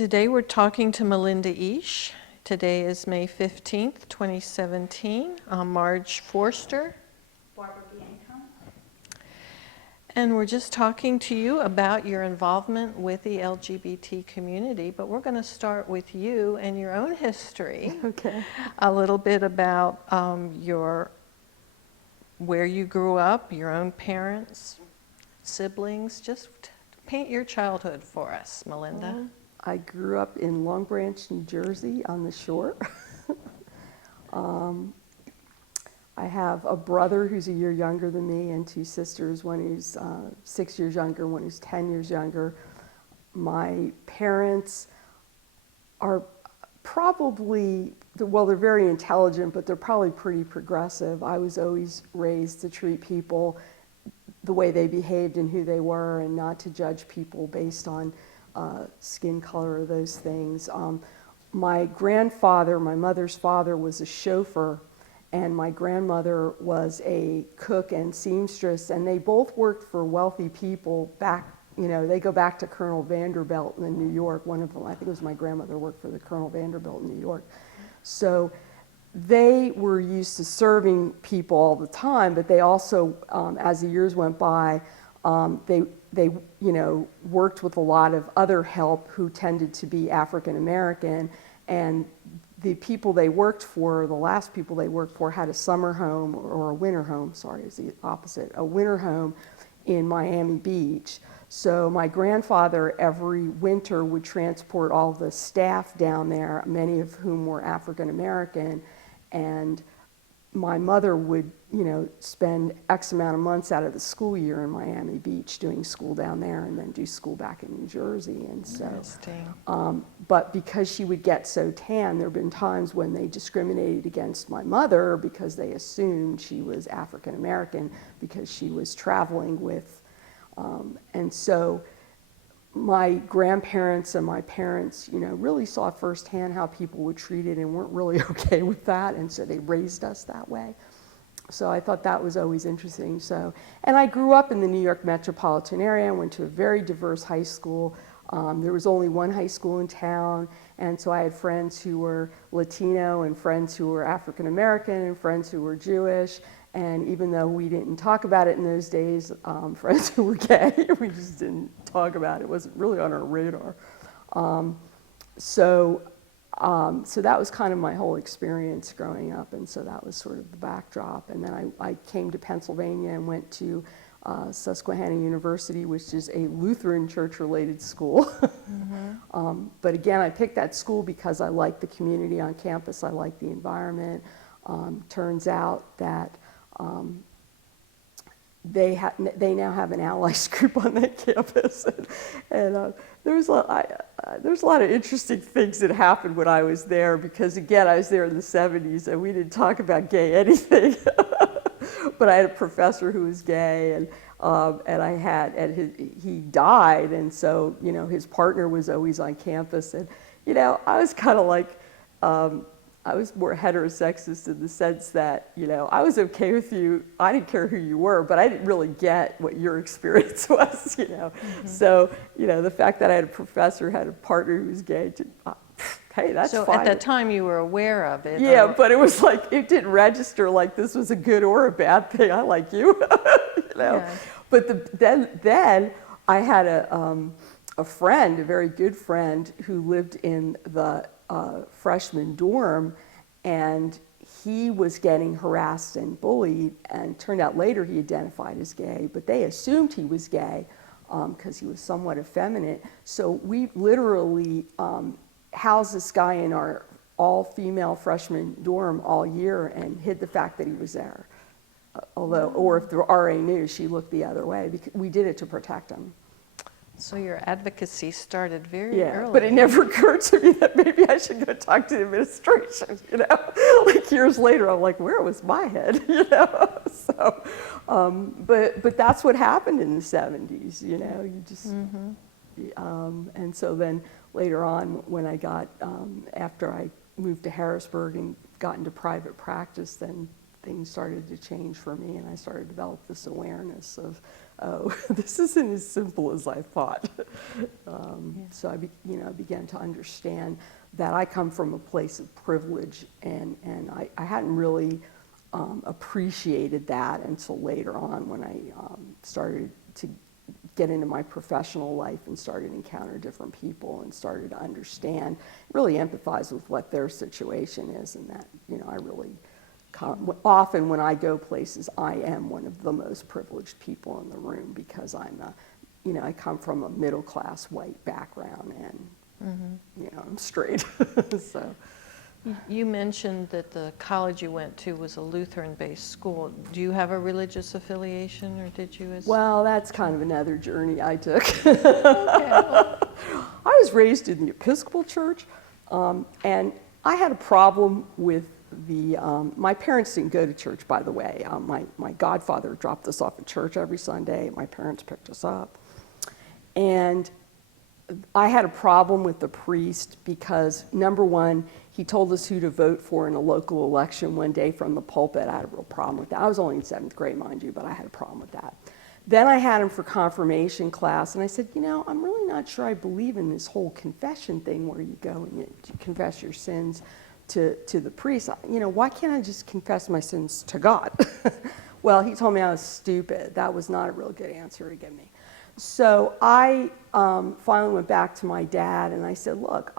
Today we're talking to Melinda Eash. Today is May 15th, 2017. I'm Marge Forster. Barbara Bianco. And we're just talking to you about your involvement with the LGBT community, but we're going to start with you and your own history. Okay. A little bit about where you grew up, your own parents, siblings. Just paint your childhood for us, Melinda. I grew up in Long Branch, New Jersey on the shore. I have a brother who's a year younger than me and two sisters, one who's 6 years younger, one who's 10 years younger. My parents are probably, well, they're very intelligent, but they're probably pretty progressive. I was always raised to treat people the way they behaved and who they were, and not to judge people based on skin color or those things. My grandfather, my mother's father, was a chauffeur, and my grandmother was a cook and seamstress, and they both worked for wealthy people back, they go back to Colonel Vanderbilt in New York. One of them, I think it was my grandmother, worked for the Colonel Vanderbilt in New York. So they were used to serving people all the time, but they also, as the years went by, they worked with a lot of other help who tended to be African American, and the people they worked for, the last people they worked for, had a summer home, or a winter home, sorry, it's the opposite, a winter home in Miami Beach. So my grandfather every winter would transport all the staff down there, many of whom were African American, and my mother would, spend X amount of months out of the school year in Miami Beach doing school down there and then do school back in New Jersey. And so, but because she would get so tan, there have been times when they discriminated against my mother because they assumed she was African American because she was traveling with, and so my grandparents and my parents, really saw firsthand how people were treated and weren't really okay with that, and so they raised us that way. So I thought that was always interesting. So, and I grew up in the New York metropolitan area. I went to a very diverse high school. There was only one high school in town, and so I had friends who were Latino and friends who were African American and friends who were Jewish. And even though we didn't talk about it in those days, friends who were gay, we just didn't talk about it. It wasn't really on our radar. So that was kind of my whole experience growing up, and so that was sort of the backdrop. And then I came to Pennsylvania and went to Susquehanna University, which is a Lutheran church-related school. Mm-hmm. But again, I picked that school because I liked the community on campus, I liked the environment. Turns out that they now have an allies group on that campus, and there's a lot of interesting things that happened when I was there, because again, I was there in the 70s and we didn't talk about gay anything. But I had a professor who was gay, and he died, and so his partner was always on campus, and I was kind of like. I was more heterosexist in the sense that, I was okay with you. I didn't care who you were, but I didn't really get what your experience was, Mm-hmm. So, the fact that I had a professor, had a partner who was gay, hey, that's fine. So at that time you were aware of it? Yeah, but it was like, it didn't register like this was a good or a bad thing. I like you, Yeah. But then I had a friend, a very good friend, who lived in the freshman dorm, and he was getting harassed and bullied, and turned out later he identified as gay, but they assumed he was gay because he was somewhat effeminate. So we literally housed this guy in our all-female freshman dorm all year and hid the fact that he was there. Or if the RA knew, she looked the other way, because we did it to protect him. So your advocacy started very early. But it never occurred to me that maybe I should go talk to the administration, Like years later, I'm like, where was my head, So, but that's what happened in the 70s, you just, mm-hmm. And so then later on, when I got, after I moved to Harrisburg and got into private practice, then things started to change for me, and I started to develop this awareness of, oh, this isn't as simple as I thought. So I began to understand that I come from a place of privilege, and I hadn't really appreciated that until later on when I started to get into my professional life and started to encounter different people and started to understand, really empathize with what their situation is, and that, I really, often when I go places, I am one of the most privileged people in the room because I come from a middle-class white background, and, I'm straight, so. You mentioned that the college you went to was a Lutheran-based school. Do you have a religious affiliation, or did you? Well, that's kind of another journey I took. Okay, well. I was raised in the Episcopal Church, and I had a problem with my parents didn't go to church, by the way. My godfather dropped us off at church every Sunday. My parents picked us up. And I had a problem with the priest because, number one, he told us who to vote for in a local election one day from the pulpit. I had a real problem with that. I was only in 7th grade, mind you, but I had a problem with that. Then I had him for confirmation class, and I said, I'm really not sure I believe in this whole confession thing where you go and you confess your sins to the priest. Why can't I just confess my sins to God? Well, he told me I was stupid. That was not a real good answer to give me. So I finally went back to my dad, and I said, look,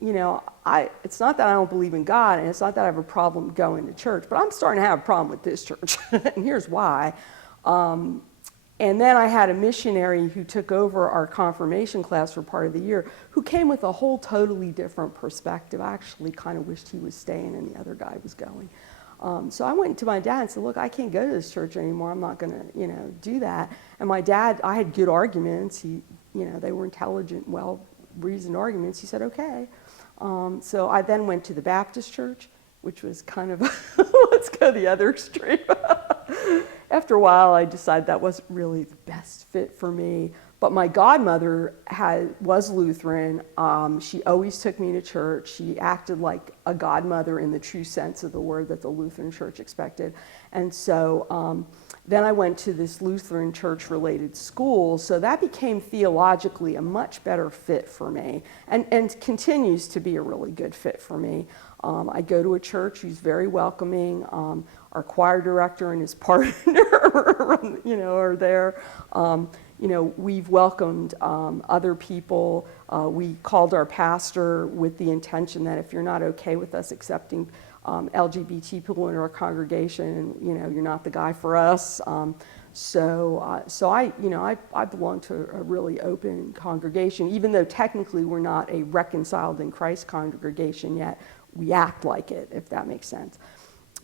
it's not that I don't believe in God, and it's not that I have a problem going to church, but I'm starting to have a problem with this church, and here's why. And then I had a missionary who took over our confirmation class for part of the year, who came with a whole totally different perspective. I actually kind of wished he was staying and the other guy was going. So I went to my dad and said, look, I can't go to this church anymore. I'm not going to, do that. And my dad, I had good arguments. They were intelligent, well-reasoned arguments. He said, okay. So I then went to the Baptist church, which was kind of, let's go the other extreme. After a while, I decided that wasn't really the best fit for me. But my godmother was Lutheran. She always took me to church. She acted like a godmother in the true sense of the word that the Lutheran church expected. And so then I went to this Lutheran church-related school. So that became theologically a much better fit for me, and continues to be a really good fit for me. I go to a church who's very welcoming. Our choir director and his partner, are there. We've welcomed other people. We called our pastor with the intention that if you're not okay with us accepting LGBT people in our congregation, you're not the guy for us. So I belong to a really open congregation, even though technically we're not a reconciled in Christ congregation yet. We act like it, if that makes sense.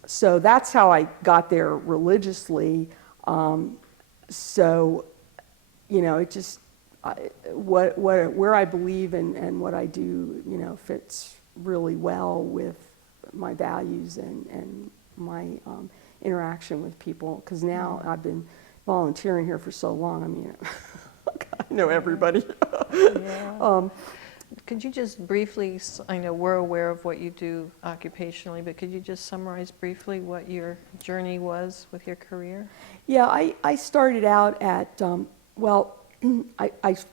So that's how I got there religiously. It just where I believe and what I do, fits really well with my values and my interaction with people. Because now I've been volunteering here for so long. I know everybody. Yeah. Could you just briefly, I know we're aware of what you do occupationally, but could you just summarize briefly what your journey was with your career? Yeah, I started out at,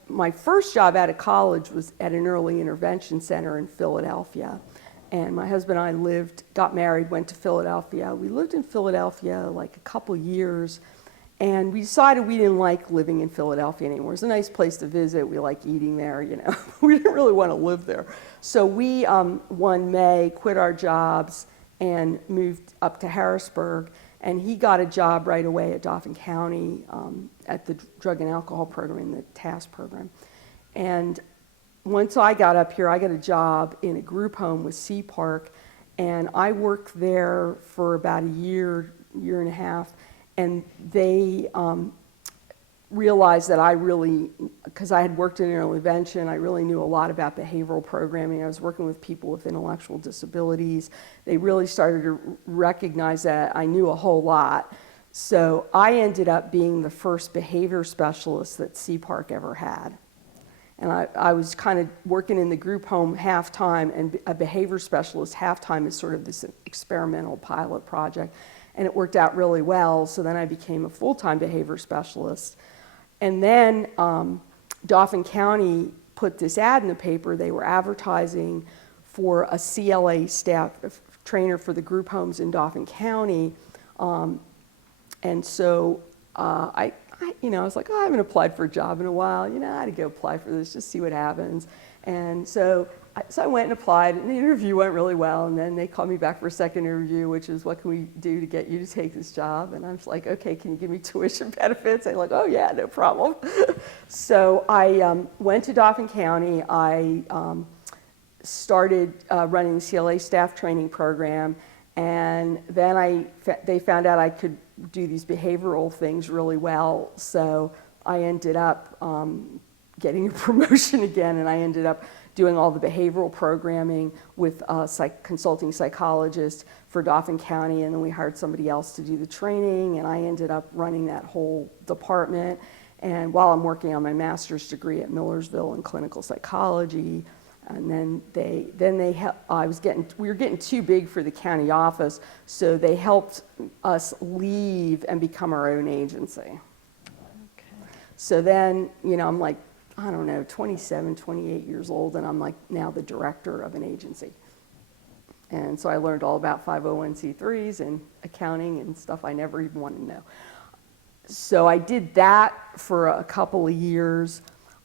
my first job out of college was at an early intervention center in Philadelphia. And my husband and I got married, went to Philadelphia. We lived in Philadelphia like a couple years. And we decided we didn't like living in Philadelphia anymore. It's a nice place to visit. We like eating there, We didn't really want to live there. So we, one May, quit our jobs and moved up to Harrisburg. And he got a job right away at Dauphin County at the drug and alcohol program, the TASK program. And once I got up here, I got a job in a group home with Sea Park. And I worked there for about a year and a half. And they realized that because I had worked in intervention, I really knew a lot about behavioral programming. I was working with people with intellectual disabilities. They really started to recognize that I knew a whole lot. So I ended up being the first behavior specialist that Sea Park ever had. And I was kind of working in the group home half-time, and a behavior specialist half-time is sort of this experimental pilot project. and it worked out really well. So then I became a full-time behavior specialist. And then Dauphin County put this ad in the paper. They were advertising for a CLA staff trainer for the group homes in Dauphin County. And so I was like, oh, I haven't applied for a job in a while. I had to go apply for this, just see what happens. And so I went and applied, and the interview went really well. And then they called me back for a second interview, which is, what can we do to get you to take this job? And I was like, okay, can you give me tuition benefits? They're like, oh yeah, no problem. So I went to Dauphin County. I started running the CLA staff training program. And then they found out I could do these behavioral things really well. So I ended up getting a promotion again, and I ended up doing all the behavioral programming with a consulting psychologist for Dauphin County, and then we hired somebody else to do the training, and I ended up running that whole department. And while I'm working on my master's degree at Millersville in clinical psychology, and then we were getting too big for the county office, so they helped us leave and become our own agency. Okay. So then, I'm like, I don't know, 27, 28 years old, and I'm like now the director of an agency. And so I learned all about 501c3s and accounting and stuff I never even wanted to know. So I did that for a couple of years,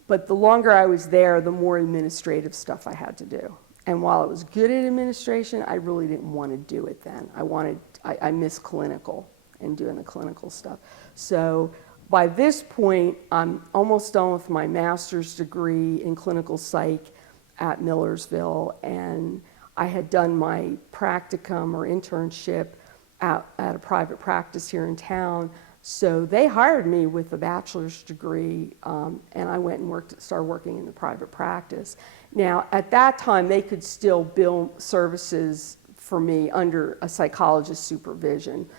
but the longer I was there, the more administrative stuff I had to do. And while I was good at administration, I really didn't want to do it then. I miss clinical and doing the clinical stuff. So by this point, I'm almost done with my master's degree in clinical psych at Millersville, and I had done my practicum or internship at a private practice here in town. So they hired me with a bachelor's degree, and I went and started working in the private practice. Now, at that time, they could still bill services for me under a psychologist's supervision.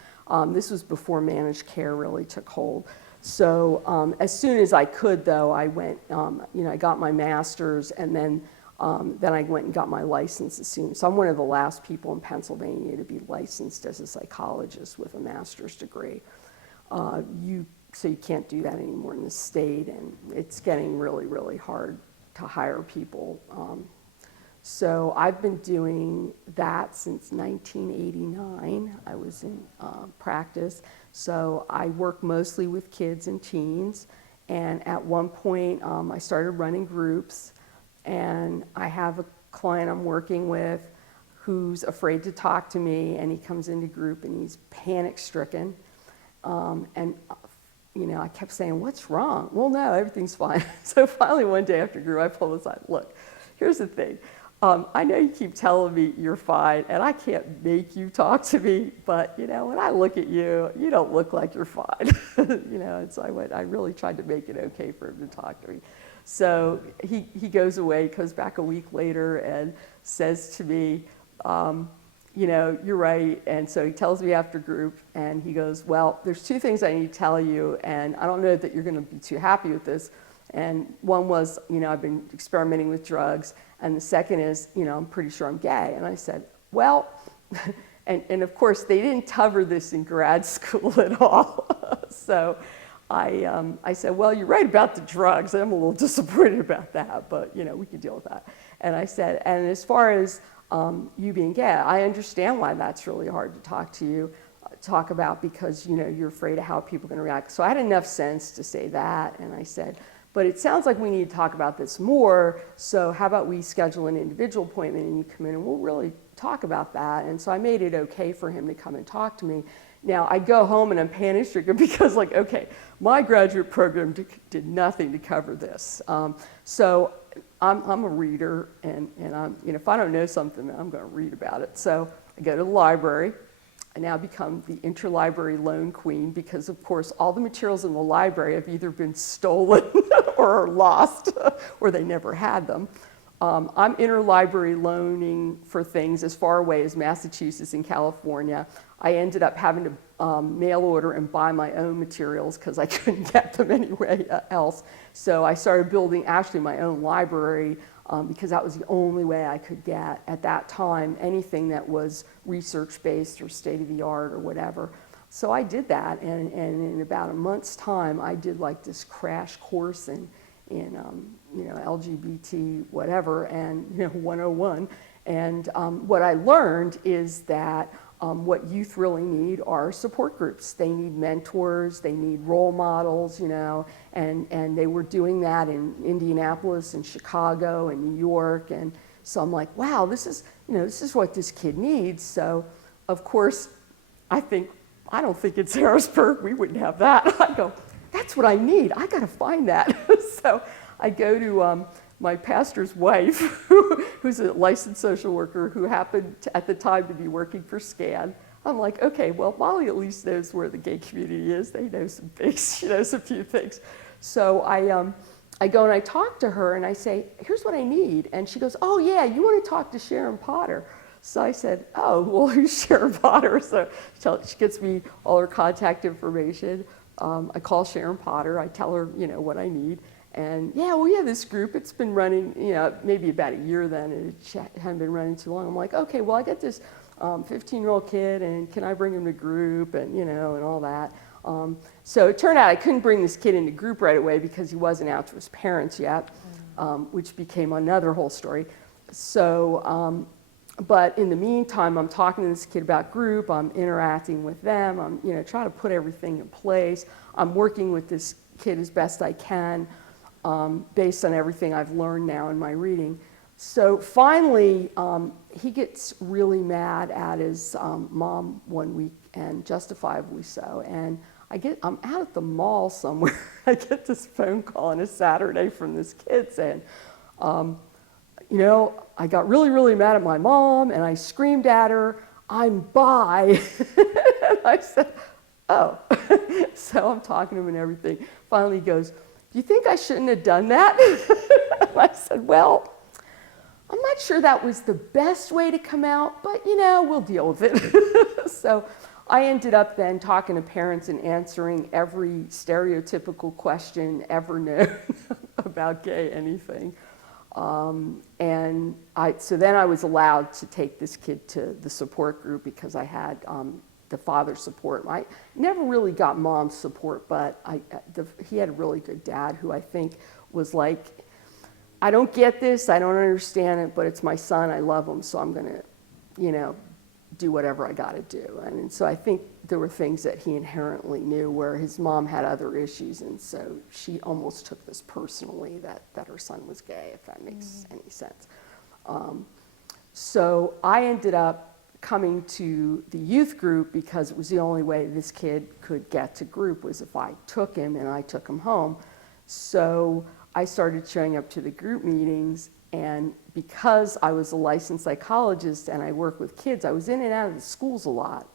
This was before managed care really took hold. So as soon as I could, though, I went, I got my master's, and then I went and got my license as soon. So I'm one of the last people in Pennsylvania to be licensed as a psychologist with a master's degree. So you can't do that anymore in the state, and it's getting really, really hard to hire people. So I've been doing that since 1989. I was in practice. So I work mostly with kids and teens. And at one point, I started running groups. And I have a client I'm working with who's afraid to talk to me. And he comes into group and he's panic-stricken. I kept saying, what's wrong? Well, no, everything's fine. So finally one day after group, I pulled him aside. Look, here's the thing. I know you keep telling me you're fine, and I can't make you talk to me, but when I look at you, you don't look like you're fine. And so I really tried to make it okay for him to talk to me. So he goes away, comes back a week later and says to me, you're right. And so he tells me after group, and he goes, well, there's two things I need to tell you, and I don't know that you're going to be too happy with this. And one was, I've been experimenting with drugs. And the second is, I'm pretty sure I'm gay. And I said, well, and of course, they didn't cover this in grad school at all. So I said, well, you're right about the drugs. I'm a little disappointed about that, but, we can deal with that. And I said, and as far as you being gay, I understand why that's really hard to talk about because, you're afraid of how people are going to react. So I had enough sense to say that. And I said, but it sounds like we need to talk about this more, so how about we schedule an individual appointment and you come in and we'll really talk about that. And so I made it okay for him to come and talk to me. Now, I go home and I'm panic-stricken because, okay, my graduate program did nothing to cover this. So I'm a reader, and I'm, if I don't know something, I'm going to read about it. So I go to the library. I now become the interlibrary loan queen because, of course, all the materials in the library have either been stolen or lost, or they never had them. I'm interlibrary loaning for things as far away as Massachusetts and California. I ended up having to mail order and buy my own materials because I couldn't get them anywhere else. So I started building actually my own library because that was the only way I could get, at that time, anything that was research-based or state-of-the-art or whatever. So I did that, and in about a month's time, I did like this crash course in LGBT whatever, and 101. And what I learned is that what youth really need are support groups. They need mentors, they need role models, and they were doing that in Indianapolis and Chicago and New York. And so I'm like, wow, this is what this kid needs. So of course, I don't think it's Harrisburg, we wouldn't have that. I go, that's what I need, I gotta find that. So I go to my pastor's wife, who's a licensed social worker, who happened at the time to be working for SCAN. I'm like, okay, well, Molly at least knows where the gay community is. They know some things, she knows a few things. So I go and I talk to her and I say, here's what I need. And she goes, oh yeah, you want to talk to Sharon Potter. So I said, oh, well, who's Sharon Potter? So she gets me all her contact information. I call Sharon Potter, I tell her, what I need. And yeah, we have this group, it's been running, maybe about a year then, and it hadn't been running too long. I'm like, okay, well, I got this 15-year-old kid, and can I bring him to group, and and all that. So it turned out I couldn't bring this kid into group right away because he wasn't out to his parents yet, which became another whole story. So, but in the meantime, I'm talking to this kid about group, I'm interacting with them, I'm trying to put everything in place. I'm working with this kid as best I can. Based on everything I've learned now in my reading. So finally, he gets really mad at his mom one week, and justifiably so. And I'm out at the mall somewhere. I get this phone call on a Saturday from this kid saying, I got really, really mad at my mom, and I screamed at her, I'm bi. And I said, oh. So I'm talking to him and everything. Finally he goes, do you think I shouldn't have done that? I said, well, I'm not sure that was the best way to come out, but we'll deal with it. So I ended up then talking to parents and answering every stereotypical question ever known about gay anything. And so then I was allowed to take this kid to the support group because I had the father's support. I never really got mom's support, but he had a really good dad who I think was like, I don't get this, I don't understand it, but it's my son, I love him, so I'm going to, do whatever I got to do. And so I think there were things that he inherently knew where his mom had other issues, and so she almost took this personally that her son was gay, if that makes any sense. So I ended up coming to the youth group because it was the only way this kid could get to group was if I took him and I took him home. So I started showing up to the group meetings, and because I was a licensed psychologist and I work with kids, I was in and out of the schools a lot.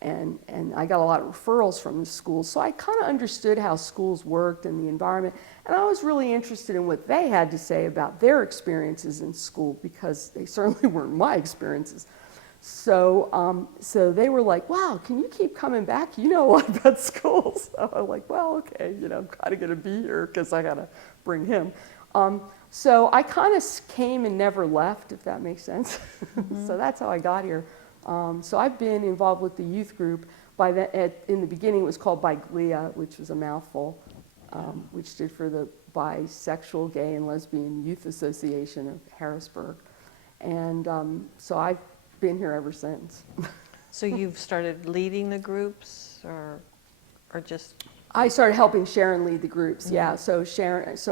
And I got a lot of referrals from the schools, so I kind of understood how schools worked and the environment. And I was really interested in what they had to say about their experiences in school because they certainly weren't my experiences. So, so they were like, wow, can you keep coming back? You know a lot about schools. So I'm like, well, okay, I'm kind of going to be here because I got to bring him. So I kind of came and never left, if that makes sense. So that's how I got here. So I've been involved with the youth group. In the beginning, it was called Biglia, which was a mouthful, which stood for the Bisexual, Gay, and Lesbian Youth Association of Harrisburg. And so I've been here ever since. So you've started leading the groups, or just? I started helping Sharon lead the groups, yeah. So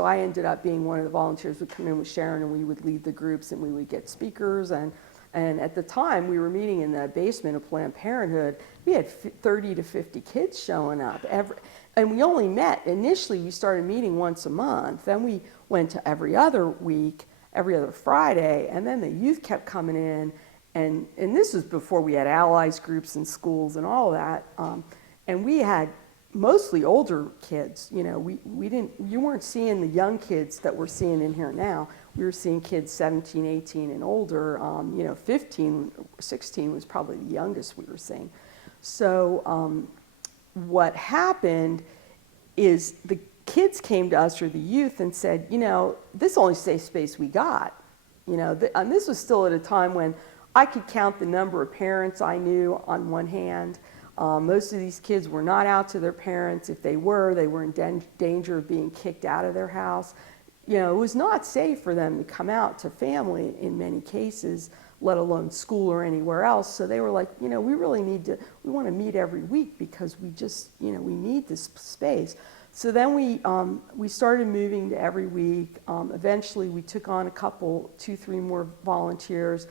I ended up being one of the volunteers who would come in with Sharon, and we would lead the groups, and we would get speakers. And at the time, we were meeting in the basement of Planned Parenthood. We had 30 to 50 kids showing up. And we only met, initially we started meeting once a month. Then we went to every other week, every other Friday, and then the youth kept coming in. And this was before we had allies groups in schools and all of that. And we had mostly older kids. You weren't seeing the young kids that we're seeing in here now. We were seeing kids 17, 18 and older. 15, 16 was probably the youngest we were seeing. So what happened is the kids came to us, or the youth, and said, this is the only safe space we got. And this was still at a time when I could count the number of parents I knew on one hand. Most of these kids were not out to their parents. If they were in danger of being kicked out of their house. You know, it was not safe for them to come out to family in many cases, let alone school or anywhere else. So they were like, you know, we want to meet every week because we just, you know, we need this space. So then we started moving to every week. Eventually we took on two, three more volunteers.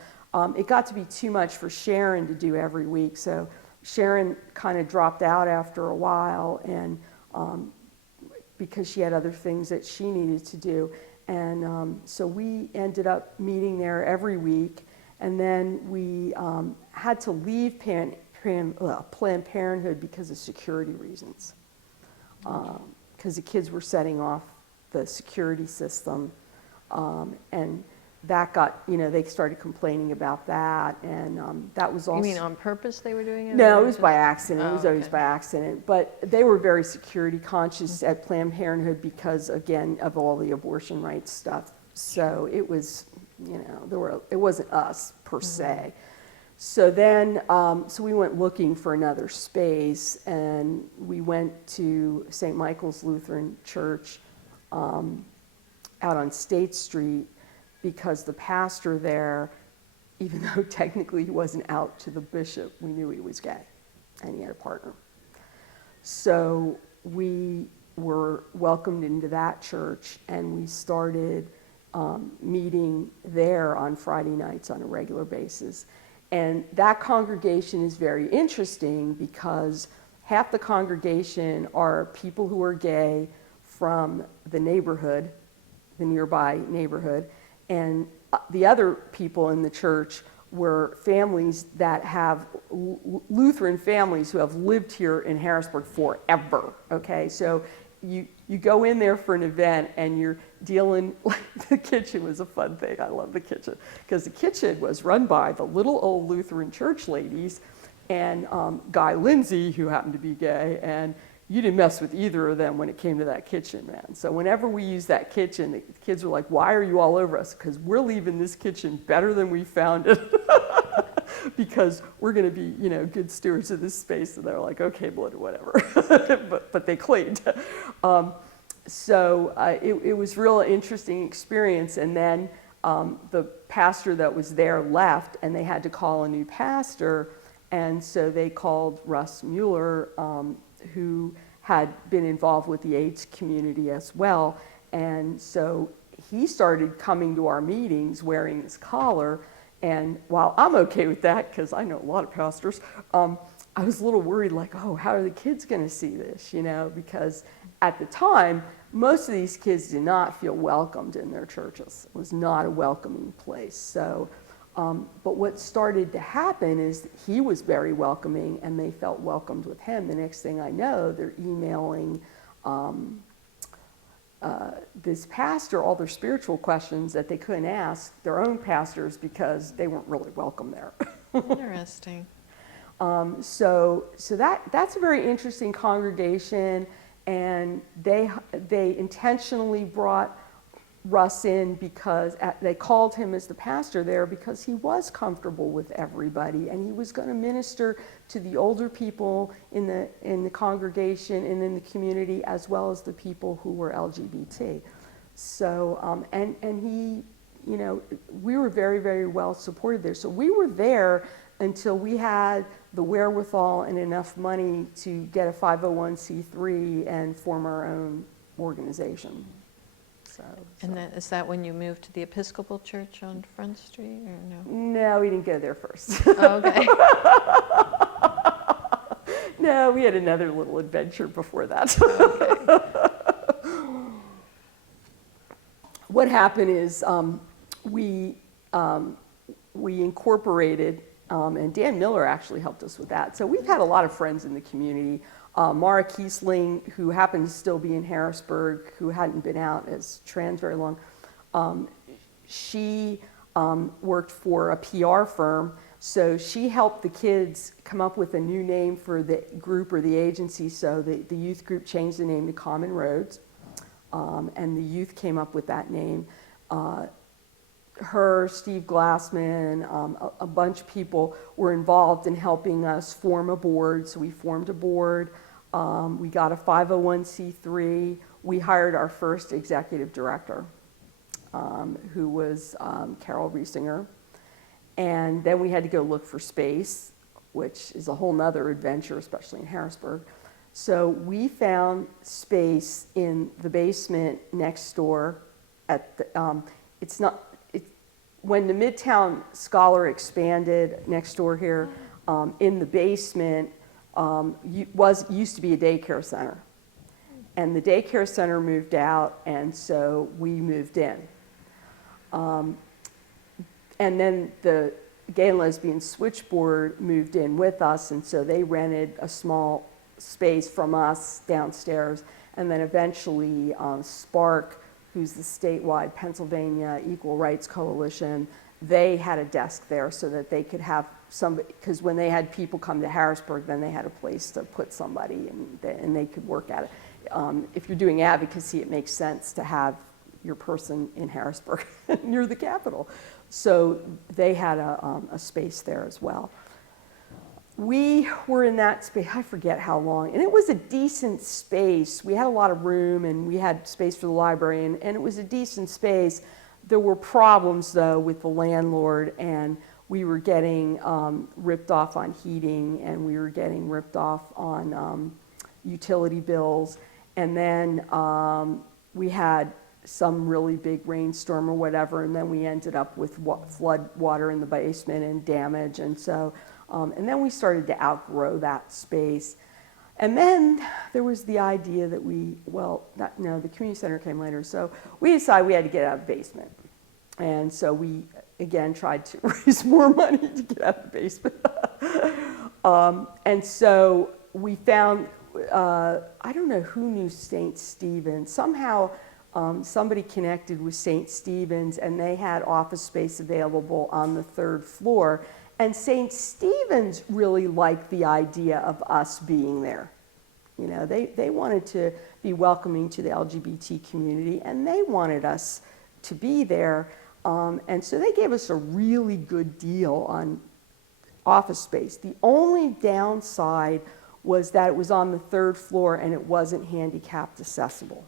It got to be too much for Sharon to do every week. So Sharon kind of dropped out after a while, and because she had other things that she needed to do. And so we ended up meeting there every week. And then we had to leave Planned Parenthood because of security reasons. Because the kids were setting off the security system. And that got, you know, they started complaining about that. And that was also... You mean on purpose they were doing it? No, or it was just- by accident. Oh, It was always okay. by accident. But they were very security conscious at Planned Parenthood because, again, of all the abortion rights stuff. So it was, you know, it wasn't us per se. So then, so we went looking for another space, and we went to St. Michael's Lutheran Church out on State Street, because the pastor there, even though technically he wasn't out to the bishop, we knew he was gay and he had a partner. So we were welcomed into that church, and we started meeting there on Friday nights on a regular basis. And that congregation is very interesting because half the congregation are people who are gay from the neighborhood, the nearby neighborhood, and the other people in the church were families that have Lutheran families who have lived here in Harrisburg forever. Okay, so you go in there for an event and you're dealing, like the kitchen was a fun thing. I love the kitchen because the kitchen was run by the little old Lutheran church ladies and Guy Lindsay, who happened to be gay, and you didn't mess with either of them when it came to that kitchen, man. So whenever we used that kitchen, the kids were like, why are you all over us? Because we're leaving this kitchen better than we found it. Because we're going to be, you know, good stewards of this space. And they're like, okay, blood, whatever. but they cleaned. So it was real interesting experience. And then the pastor that was there left, and they had to call a new pastor. And so they called Russ Mueller, who had been involved with the AIDS community as well. And so he started coming to our meetings wearing his collar. And while I'm okay with that, because I know a lot of pastors, I was a little worried, like, oh, how are the kids going to see this, you know? Because at the time, most of these kids did not feel welcomed in their churches. It was not a welcoming place. So, but what started to happen is that he was very welcoming, and they felt welcomed with him. The next thing I know, they're emailing this pastor all their spiritual questions that they couldn't ask their own pastors because they weren't really welcome there. Interesting. So that's a very interesting congregation, and they intentionally brought Russ in because they called him as the pastor there because he was comfortable with everybody, and he was going to minister to the older people in the congregation and in the community, as well as the people who were LGBT. So and he, you know, we were very, very well supported there. So we were there until we had the wherewithal and enough money to get a 501c3 and form our own organization. And then, is that when you moved to the Episcopal Church on Front Street, or no? No, we didn't go there first. Oh, okay. No, we had another little adventure before that. Okay. What happened is we incorporated, and Dan Miller actually helped us with that. So we've had a lot of friends in the community. Mara Kiesling, who happened to still be in Harrisburg, who hadn't been out as trans very long, she worked for a PR firm, so she helped the kids come up with a new name for the group or the agency. So the youth group changed the name to Common Roads, and the youth came up with that name. her, Steve Glassman, a bunch of people were involved in helping us form a board. So we formed a board. We got a 501c3. We hired our first executive director, who was Carol Riesinger. And then we had to go look for space, which is a whole nother adventure, especially in Harrisburg. So we found space in the basement next door at the, when the Midtown Scholar expanded next door here, in the basement used to be a daycare center. And the daycare center moved out, and so we moved in. And then the Gay and Lesbian Switchboard moved in with us, and so they rented a small space from us downstairs. And then eventually Spark, who's the statewide Pennsylvania Equal Rights Coalition, they had a desk there so that they could have somebody, because when they had people come to Harrisburg, then they had a place to put somebody and they could work at it. If you're doing advocacy, it makes sense to have your person in Harrisburg near the Capitol. So they had a space there as well. We were in that space, I forget how long, and it was a decent space. We had a lot of room and we had space for the library, and it was a decent space. There were problems though with the landlord, and we were getting ripped off on heating, and we were getting ripped off on utility bills. And then we had some really big rainstorm or whatever, and then we ended up with flood water in the basement and damage. And so, and then we started to outgrow that space. And then there was the idea that the community center came later. So we decided we had to get out of the basement. And so we, again, tried to raise more money to get out of the basement. And so we found, I don't know who knew St. Stephen's. Somehow somebody connected with St. Stephen's, and they had office space available on the 3rd floor. And St. Stephen's really liked the idea of us being there. You know, they wanted to be welcoming to the LGBT community, and they wanted us to be there. And so they gave us a really good deal on office space. The only downside was that it was on the 3rd floor and it wasn't handicapped accessible.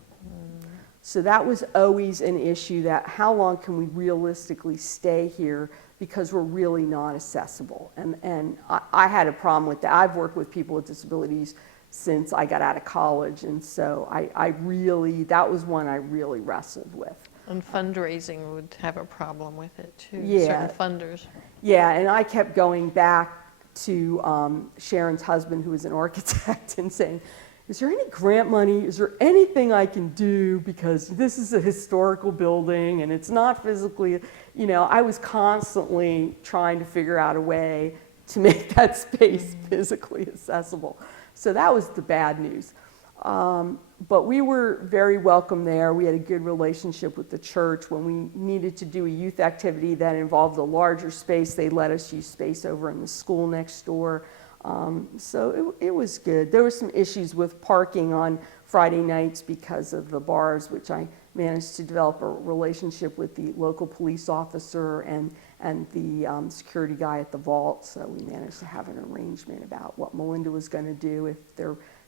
So that was always an issue, that how long can we realistically stay here because we're really not accessible. And I had a problem with that. I've worked with people with disabilities since I got out of college, and so that was one I really wrestled with. And fundraising would have a problem with it too, Yeah. certain funders. Yeah, and I kept going back to Sharon's husband, who was an architect, and saying, is there any grant money? Is there anything I can do? Because this is a historical building and it's not physically, I was constantly trying to figure out a way to make that space physically accessible. So that was the bad news. But we were very welcome there. We had a good relationship with the church. When we needed to do a youth activity that involved a larger space, they let us use space over in the school next door. So it was good. There were some issues with parking on Friday nights because of the bars, which I managed to develop a relationship with the local police officer and the security guy at the vault. So we managed to have an arrangement about what Melinda was going to do if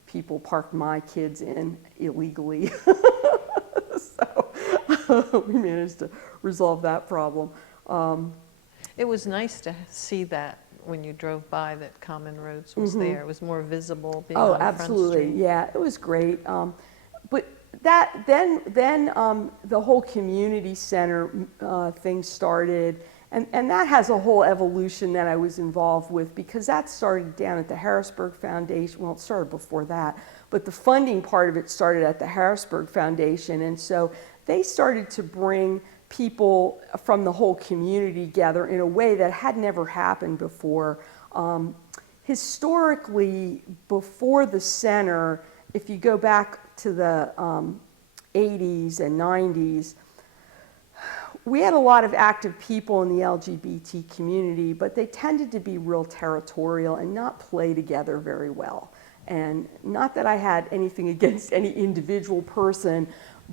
people parked my kids in illegally. So we managed to resolve that problem. It was nice to see that when you drove by, that Common Roads was there. It was more visible being on Front absolutely. Street. Yeah, it was great. But that then the whole community center thing started, and that has a whole evolution that I was involved with, because that started down at the Harrisburg Foundation. Well, it started before that, but the funding part of it started at the Harrisburg Foundation, and so they started to bring people from the whole community together in a way that had never happened before. Historically, before the center, if you go back to the 80s and 90s, we had a lot of active people in the LGBT community, but they tended to be real territorial and not play together very well. And not that I had anything against any individual person,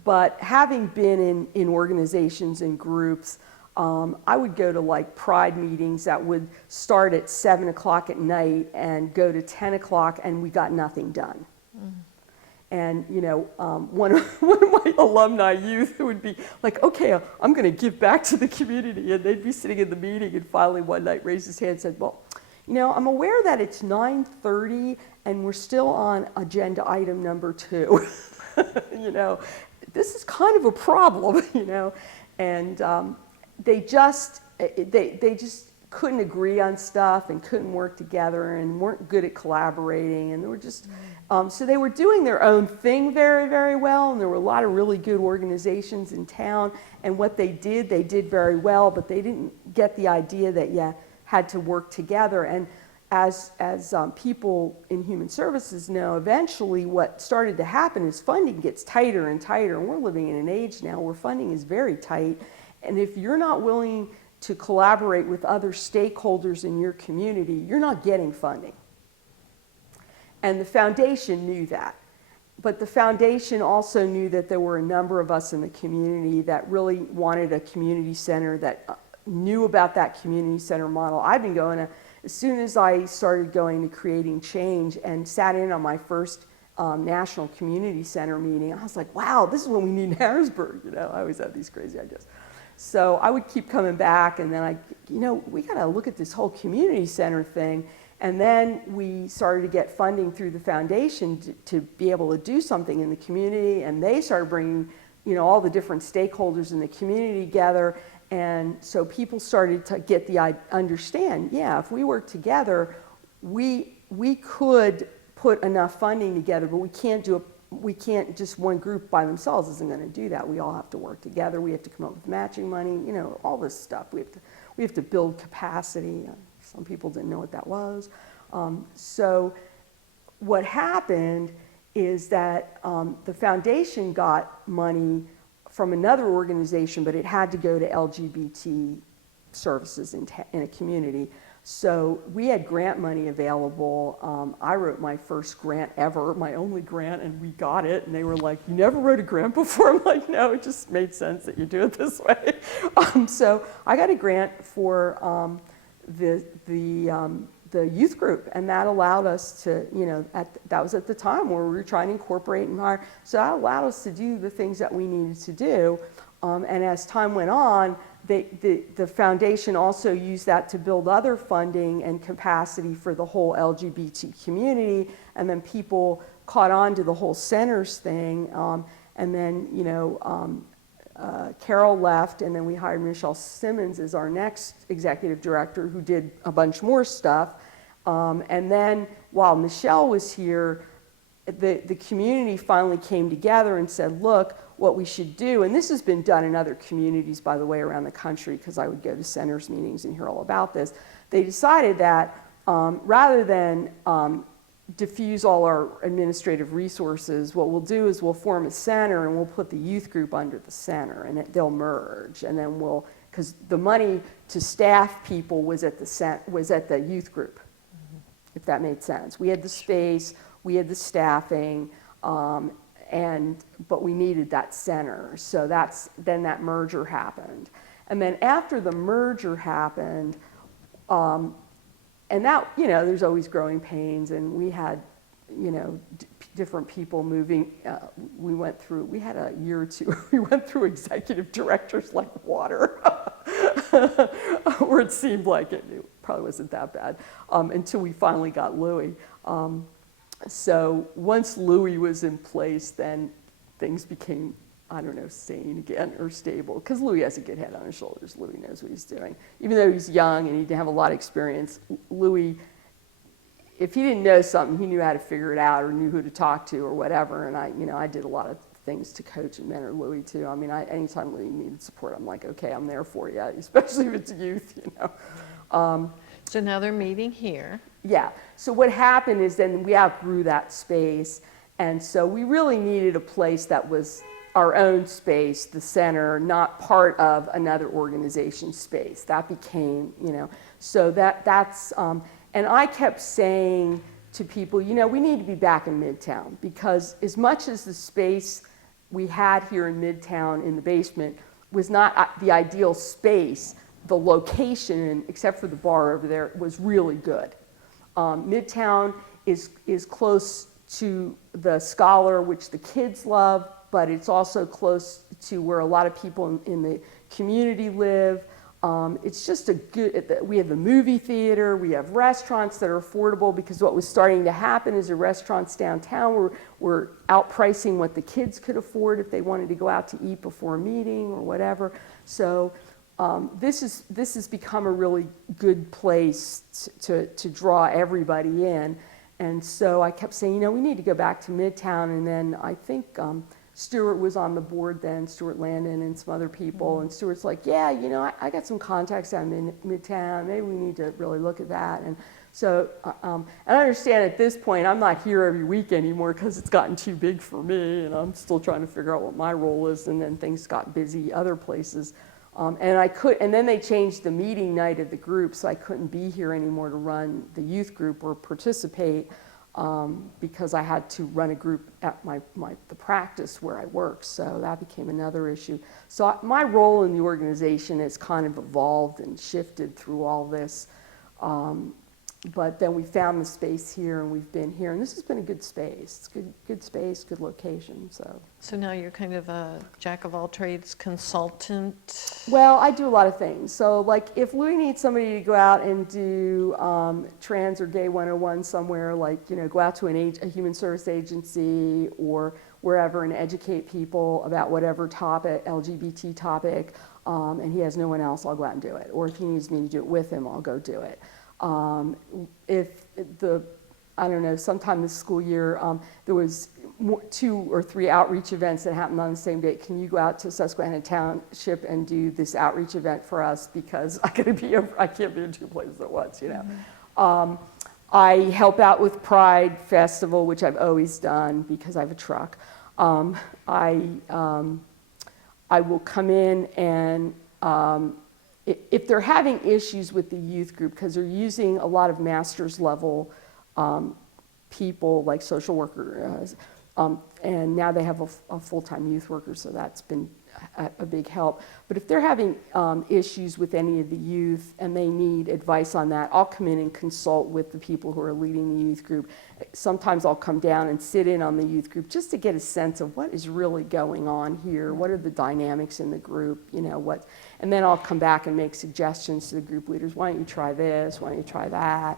but having been in organizations and groups, I would go to like pride meetings that would start at 7 o'clock at night and go to 10 o'clock, and we got nothing done. And, you know, one of my alumni youth would be like, okay, I'm going to give back to the community. And they'd be sitting in the meeting and finally one night raised his hand and said, well, you know, I'm aware that it's 9:30 and we're still on agenda item number 2. You know, this is kind of a problem, you know. And they just couldn't agree on stuff and couldn't work together and weren't good at collaborating, and they were just so they were doing their own thing very, very well, and there were a lot of really good organizations in town, and what they did very well, but they didn't get the idea that you had to work together. And as people in human services know, eventually what started to happen is funding gets tighter and tighter, and we're living in an age now where funding is very tight, and if you're not willing to collaborate with other stakeholders in your community, you're not getting funding. And the foundation knew that. But the foundation also knew that there were a number of us in the community that really wanted a community center, that knew about that community center model. I've been going to, as soon as I started going to Creating Change and sat in on my first National Community Center meeting, I was like, wow, this is what we need in Harrisburg. You know, I always have these crazy ideas. So I would keep coming back, and then we got to look at this whole community center thing. And then we started to get funding through the foundation to be able to do something in the community, and they started bringing, you know, all the different stakeholders in the community together. And so people started to get understand, yeah, if we work together, we could put enough funding together, but we can't just one group by themselves isn't going to do that. We all have to work together. We have to come up with matching money, you know, all this stuff. We have to build capacity. Some people didn't know what that was. So what happened is that the foundation got money from another organization, but it had to go to LGBT services in a community. So we had grant money available. I wrote my first grant ever, my only grant, and we got it. And they were like, "You never wrote a grant before?" I'm like, "No, it just made sense that you do it this way." So I got a grant for the youth group, and that allowed us to, you know, that was at the time where we were trying to incorporate and hire. So that allowed us to do the things that we needed to do. And as time went on, the foundation also used that to build other funding and capacity for the whole LGBT community, and then people caught on to the whole centers thing, and then, you know, Carol left, and then we hired Michelle Simmons as our next executive director, who did a bunch more stuff. And then while Michelle was here, the community finally came together and said, look, what we should do, and this has been done in other communities, by the way, around the country, because I would go to centers meetings and hear all about this. They decided that rather than diffuse all our administrative resources, what we'll do is we'll form a center and we'll put the youth group under the center, and they'll merge, and then because the money to staff people was at the youth group, if that made sense. We had the space, we had the staffing, but we needed that center. So then that merger happened. And then after the merger happened, and that, you know, there's always growing pains, and we had, you know, different people moving. We had a year or two, we went through executive directors like water, or it seemed like it probably wasn't that bad, until we finally got Louis. So once Louis was in place, then things became, I don't know, sane again or stable, because Louis has a good head on his shoulders. Louis knows what he's doing. Even though he's young and he didn't have a lot of experience, Louis, if he didn't know something, he knew how to figure it out or knew who to talk to or whatever. And I did a lot of things to coach and mentor Louis too. I mean, anytime Louis needed support, I'm like, okay, I'm there for you, especially if it's youth, you know. So now they're meeting here. Yeah, so what happened is then we outgrew that space, and so we really needed a place that was our own space, the center, not part of another organization's space. That became, you know, so that's, and I kept saying to people, you know, we need to be back in Midtown, because as much as the space we had here in Midtown in the basement was not the ideal space. The location, except for the bar over there, was really good. Midtown is close to the Scholar, which the kids love, but it's also close to where a lot of people in the community live. It's just a good, we have a movie theater, we have restaurants that are affordable, because what was starting to happen is the restaurants downtown were outpricing what the kids could afford if they wanted to go out to eat before a meeting or whatever. So this has become a really good place to draw everybody in. And so I kept saying, we need to go back to Midtown. And then I think Stuart was on the board then, Stuart Landon and some other people. And Stuart's like, yeah, I got some contacts down in Midtown. Maybe we need to really look at that. And so, and I understand at this point, I'm not here every week anymore because it's gotten too big for me. And I'm still trying to figure out what my role is. And then things got busy other places. And then they changed the meeting night of the group, so I couldn't be here anymore to run the youth group or participate because I had to run a group at the practice where I work. So that became another issue. So my role in the organization has kind of evolved and shifted through all this. But then we found the space here, and we've been here, and this has been a good space. It's good space, good location. So now you're kind of a jack of all trades consultant. Well, I do a lot of things. So, like, if Louis needs somebody to go out and do trans or gay 101 somewhere, like, go out to a human service agency or wherever and educate people about whatever topic, LGBT topic, and he has no one else, I'll go out and do it. Or if he needs me to do it with him, I'll go do it. Sometime this school year, there was 2 or 3 outreach events that happened on the same day. Can you go out to Susquehanna Township and do this outreach event for us? Because I can't be in 2 places at once, I help out with Pride Festival, which I've always done because I have a truck. I will come in and if they're having issues with the youth group, because they're using a lot of master's level people like social workers, and now they have a full-time youth worker, so that's been a big help. But if they're having issues with any of the youth and they need advice on that, I'll come in and consult with the people who are leading the youth group. Sometimes I'll come down and sit in on the youth group just to get a sense of what is really going on here, what are the dynamics in the group, and then I'll come back and make suggestions to the group leaders. Why don't you try this? Why don't you try that?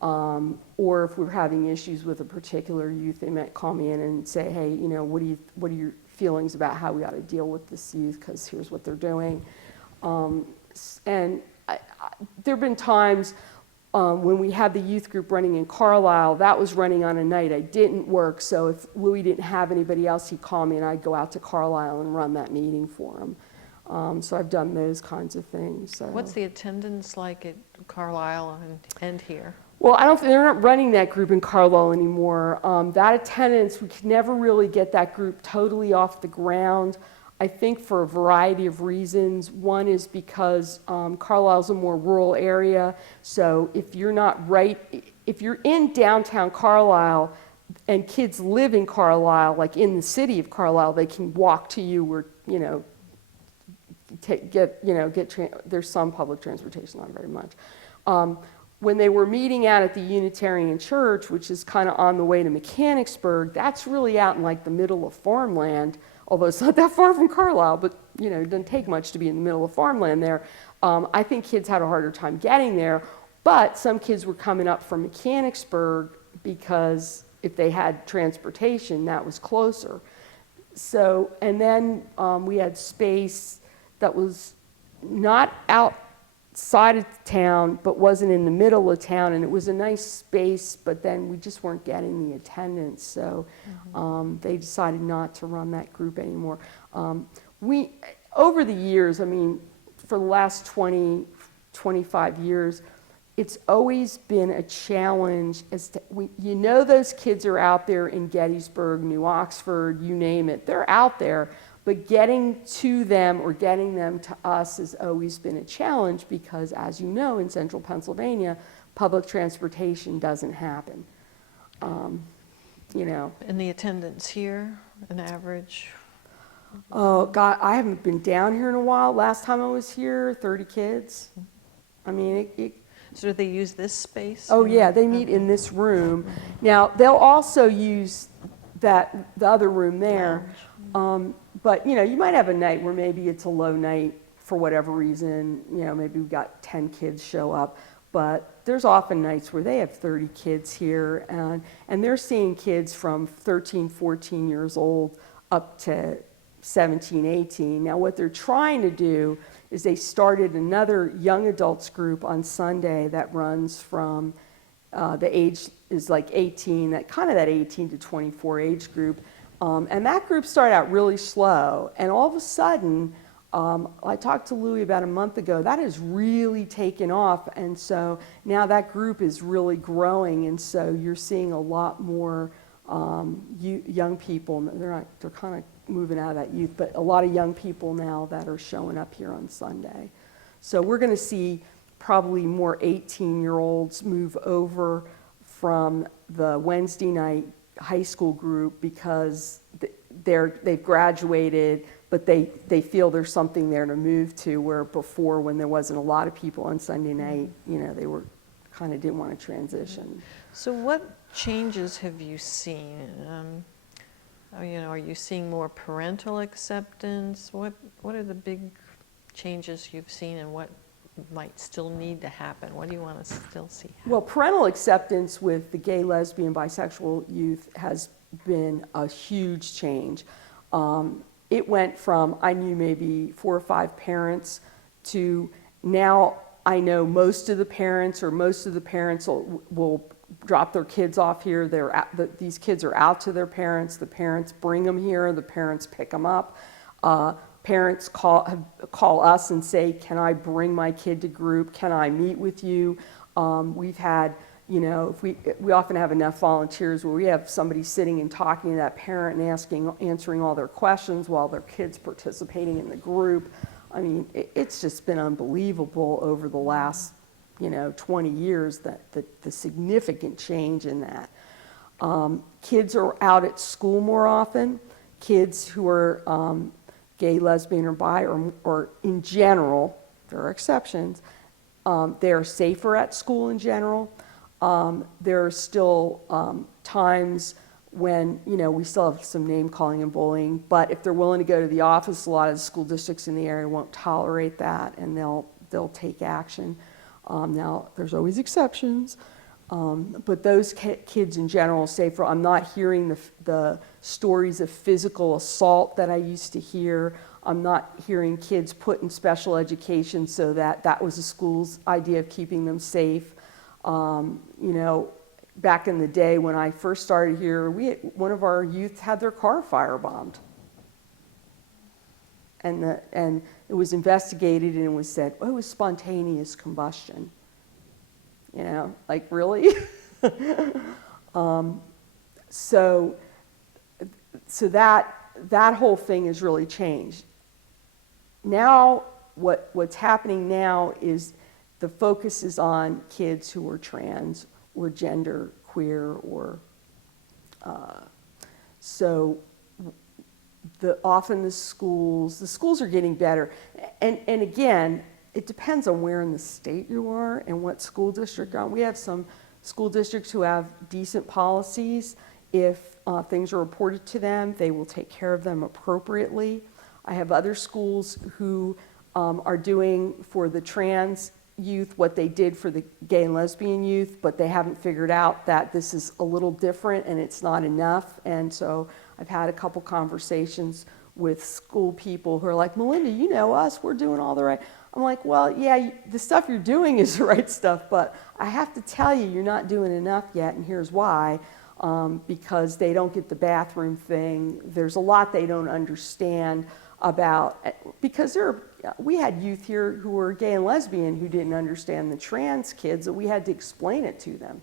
Or if we're having issues with a particular youth, they might call me in and say, hey, what are your feelings about how we ought to deal with this youth, because here's what they're doing. And there have been times when we had the youth group running in Carlisle, that was running on a night I didn't work, so if Louis didn't have anybody else, he'd call me and I'd go out to Carlisle and run that meeting for him. So I've done those kinds of things. So. What's the attendance like at Carlisle and here? Well, they're not running that group in Carlisle anymore. That attendance, we could never really get that group totally off the ground, I think for a variety of reasons. One is because Carlisle's a more rural area, so if you're in downtown Carlisle and kids live in Carlisle, like in the city of Carlisle, they can walk to you or, there's some public transportation, not very much. When they were meeting out at the Unitarian Church, which is kind of on the way to Mechanicsburg, that's really out in like the middle of farmland, although it's not that far from Carlisle, but it doesn't take much to be in the middle of farmland there. I think kids had a harder time getting there, but some kids were coming up from Mechanicsburg because if they had transportation, that was closer. So, and then we had space that was not outside of town, but wasn't in the middle of town, and it was a nice space, but then we just weren't getting the attendance, so they decided not to run that group anymore. Over the years, for the last 20, 25 years, it's always been a challenge as to, those kids are out there in Gettysburg, New Oxford, you name it, they're out there, but getting to them or getting them to us has always been a challenge because, as you know, in central Pennsylvania, public transportation doesn't happen. And the attendance here, an average? Oh, God, I haven't been down here in a while. Last time I was here, 30 kids. I mean, So do they use this space? oh yeah, they meet in this room. Now, they'll also use the other room there. But, you know, you might have a night where maybe it's a low night for whatever reason. You know, maybe we've got 10 kids show up. But there's often nights where they have 30 kids here, and they're seeing kids from 13, 14 years old up to 17, 18. Now, what they're trying to do is they started another young adults group on Sunday that runs from the age is like 18, that 18 to 24 age group. And that group started out really slow, and all of a sudden, I talked to Louie about a month ago, that has really taken off, and so now that group is really growing, and so you're seeing a lot more young people. They're kind of moving out of that youth, but a lot of young people now that are showing up here on Sunday. So we're going to see probably more 18-year-olds move over from the Wednesday night high school group because they've graduated, but they feel there's something there to move to, where before, when there wasn't a lot of people on Sunday night, you know, they were kind of didn't want to transition. So what changes have you seen? You know, are you seeing more parental acceptance? What are the big changes you've seen, and what might still need to happen? What do you want to still see happen? Well, parental acceptance with the gay, lesbian, bisexual youth has been a huge change. It went from, I knew maybe 4 or 5 parents, to now I know most of the parents will drop their kids off here. These kids are out to their parents. The parents bring them here. The parents pick them up. Parents call us and say, can I bring my kid to group? Can I meet with you? We've had, you know, if we often have enough volunteers where we have somebody sitting and talking to that parent and answering all their questions while their kid's participating in the group. I mean, it's just been unbelievable over the last, 20 years, that the significant change in that. Kids are out at school more often. Kids who are gay, lesbian, or bi, or in general, there are exceptions, they're safer at school in general. There are still times when, we still have some name calling and bullying, but if they're willing to go to the office, a lot of the school districts in the area won't tolerate that, and they'll take action. Now, there's always exceptions, but those kids in general are safer. I'm not hearing the stories of physical assault that I used to hear. I'm not hearing kids put in special education so that was the school's idea of keeping them safe. Back in the day when I first started here, one of our youth had their car firebombed. And it was investigated, and it was said, oh, it was spontaneous combustion. Like, really? So that whole thing has really changed. Now, what's happening now is the focus is on kids who are trans or gender queer, or so often the schools are getting better, and again, it depends on where in the state you are and what school district you're on. We have some school districts who have decent policies. If things are reported to them, they will take care of them appropriately. I have other schools who are doing for the trans youth what they did for the gay and lesbian youth, but they haven't figured out that this is a little different and it's not enough. And so I've had a couple conversations with school people who are like, Melinda, you know us, we're doing all the right. I'm like, well, yeah, the stuff you're doing is the right stuff, but I have to tell you, you're not doing enough yet, and here's why. Because they don't get the bathroom thing. There's a lot they don't understand about, because we had youth here who were gay and lesbian who didn't understand the trans kids, and we had to explain it to them.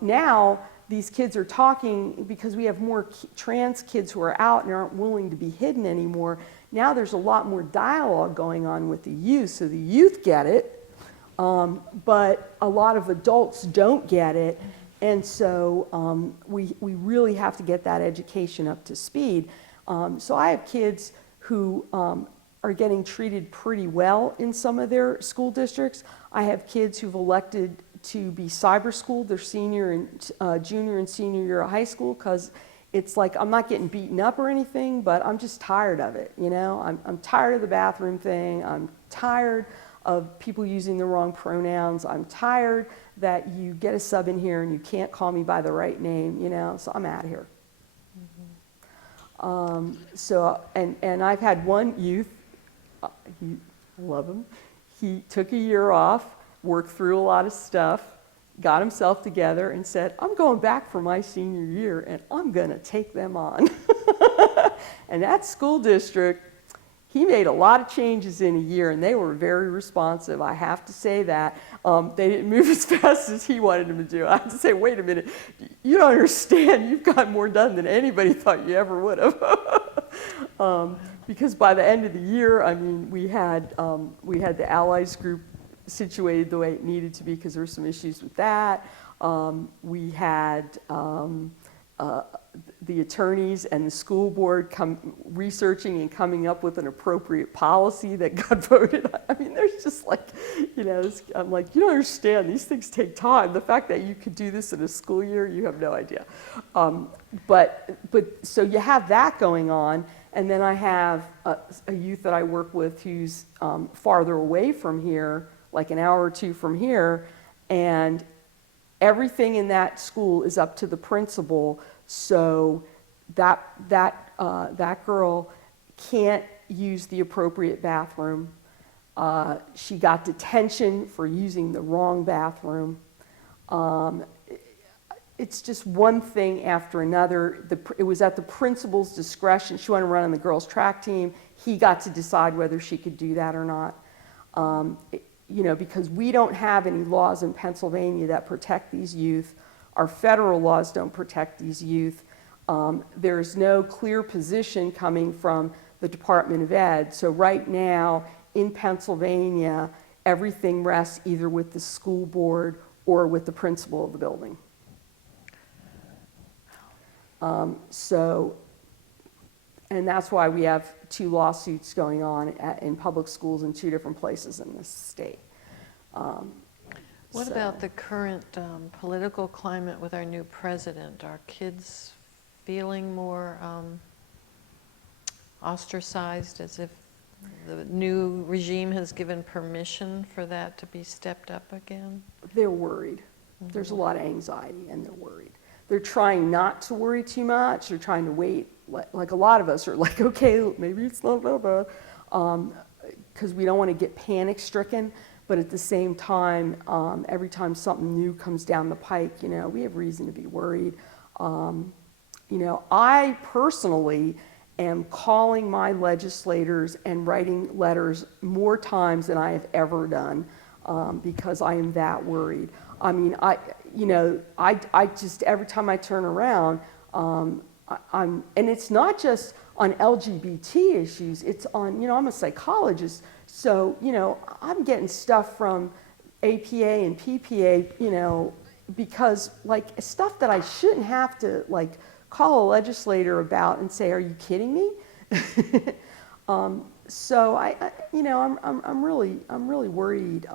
Now, these kids are talking because we have more trans kids who are out and aren't willing to be hidden anymore. Now there's a lot more dialogue going on with the youth, so the youth get it, but a lot of adults don't get it, and so we really have to get that education up to speed. So I have kids who are getting treated pretty well in some of their school districts. I have kids who've elected to be cyber schooled their junior and senior year of high school, because it's like, I'm not getting beaten up or anything, but I'm just tired of it, you know? I'm tired of the bathroom thing. I'm tired of people using the wrong pronouns. I'm tired that you get a sub in here and you can't call me by the right name, you know? So I'm out of here. And I've had one youth, I love him. He took a year off, worked through a lot of stuff, got himself together and said, I'm going back for my senior year and I'm going to take them on. And that school district, he made a lot of changes in a year and they were very responsive. I have to say that. They didn't move as fast as he wanted them to do. I have to say, wait a minute, you don't understand. You've got more done than anybody thought you ever would have. Because by the end of the year, I mean, we had the Allies group situated the way it needed to be because there were some issues with that. We had the attorneys and the school board researching and coming up with an appropriate policy that got voted on. I mean, there's just like, you know, I'm like, you don't understand, these things take time. The fact that you could do this in a school year, you have no idea. But so you have that going on, and then I have a youth that I work with who's farther away from here, like an hour or two from here, and everything in that school is up to the principal. So that girl can't use the appropriate bathroom. She got detention for using the wrong bathroom. It's just one thing after another. It was at the principal's discretion. She wanted to run on the girls' track team. He got to decide whether she could do that or not. You know, because we don't have any laws in Pennsylvania that protect these youth. Our federal laws don't protect these youth. There's no clear position coming from the Department of Ed. So right now in Pennsylvania, everything rests either with the school board or with the principal of the building. And that's why we have 2 lawsuits going on in public schools in 2 different places in this state. What about the current political climate with our new president? Are kids feeling more ostracized, as if the new regime has given permission for that to be stepped up again? They're worried. There's a lot of anxiety and they're worried. They're trying not to worry too much. They're trying to wait. Like a lot of us are like, okay, maybe it's not that bad, because we don't want to get panic stricken. But at the same time, every time something new comes down the pike, you know, we have reason to be worried. You know, I personally am calling my legislators and writing letters more times than I have ever done, because I am that worried. I mean, I just, every time I turn around, and it's not just on LGBT issues, it's on, you know, I'm a psychologist, so, you know, I'm getting stuff from APA and PPA, you know, because, like, stuff that I shouldn't have to, like, call a legislator about and say, are you kidding me? So you know, I'm really worried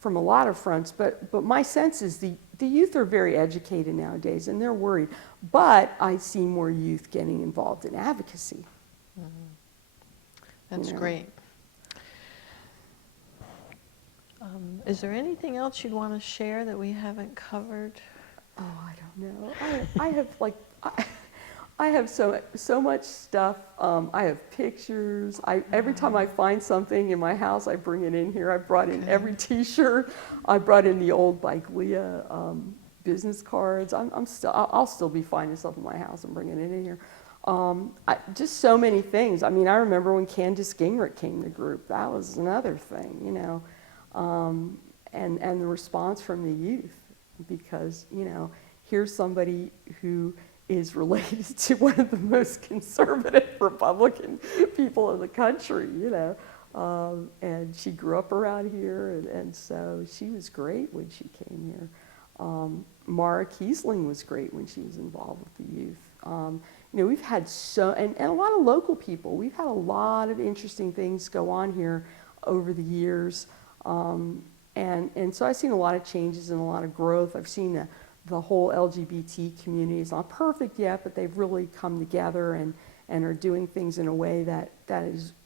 from a lot of fronts, but my sense is the youth are very educated nowadays and they're worried, but I see more youth getting involved in advocacy. That's great. Is there anything else you'd want to share that we haven't covered? Oh, I don't know. I have like, I have so much stuff. I have pictures. Every time I find something in my house, I bring it in here. I brought in every T-shirt. I brought in the old Biglia business cards. I'll still be finding stuff in my house and bringing it in here. Just so many things. I mean, I remember when Candace Gingrich came to group. That was another thing, you know, and the response from the youth, because, you know, here's somebody who is related to one of the most conservative Republican people in the country, you know, and she grew up around here, and so she was great when she came here. Mara Kiesling was great when she was involved with the youth. we've had and a lot of local people. We've had a lot of interesting things go on here over the years. And so I've seen a lot of changes and a lot of growth. I've seen the whole LGBT community is not perfect yet, but they've really come together and are doing things in a way that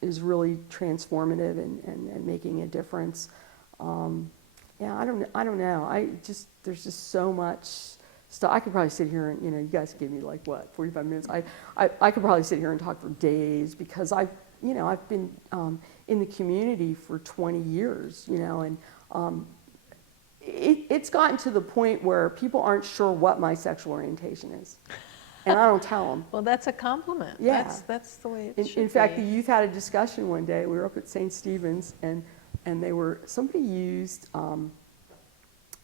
is really transformative and making a difference. Yeah, I don't know. There's just so much stuff. I could probably sit here and, you guys give me like, what, 45 minutes? I could probably sit here and talk for days because I've been in the community for 20 years, and it's gotten to the point where people aren't sure what my sexual orientation is. And I don't tell them. Well, that's a compliment. Yeah. That's the way it should be. In fact, the youth had a discussion one day. We were up at St. Stephen's, and somebody used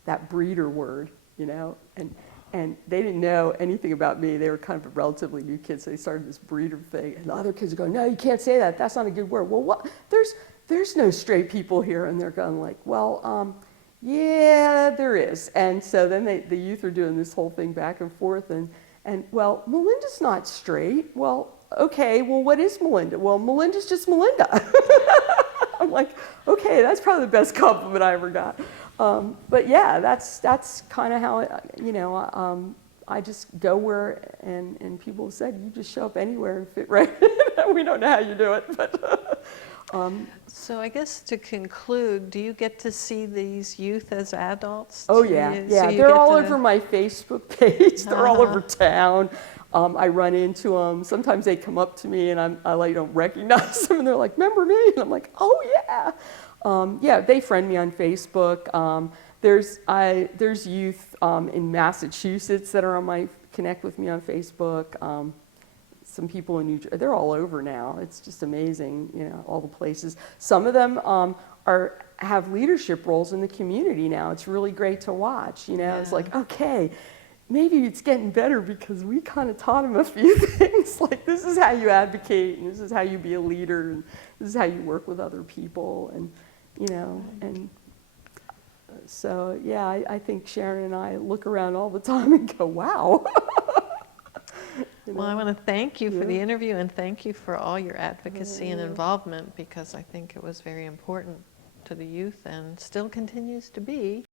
that breeder word, and they didn't know anything about me. They were kind of a relatively new kid, so they started this breeder thing. And the other kids are going, "No, you can't say that. That's not a good word." Well, what? There's no straight people here, and they're going like, "Well, yeah, there is." And so then the youth are doing this whole thing back and forth, and well, Melinda's not straight. Well, okay, well, what is Melinda? Well, Melinda's just Melinda. I'm like, okay, that's probably the best compliment I ever got. But yeah, that's kind of how I just go where, and people have said, you just show up anywhere and fit right in. We don't know how you do it, but. So I guess to conclude, do you get to see these youth as adults? Oh yeah, yeah. So They're all over my Facebook page. They're all over town. I run into them. Sometimes they come up to me and I don't recognize them, and they're like, "Remember me?" And I'm like, "Oh yeah." Yeah, they friend me on Facebook. There's youth in Massachusetts that are connect with me on Facebook. Some people in New Jersey, they're all over now. It's just amazing, all the places. Some of them have leadership roles in the community now. It's really great to watch. Yeah. It's like, okay, maybe it's getting better because we kind of taught them a few things. Like, this is how you advocate, and this is how you be a leader, and this is how you work with other people, and and so yeah, I think Sharon and I look around all the time and go, wow. Well, I want to thank you for the interview, and thank you for all your advocacy and involvement, because I think it was very important to the youth and still continues to be.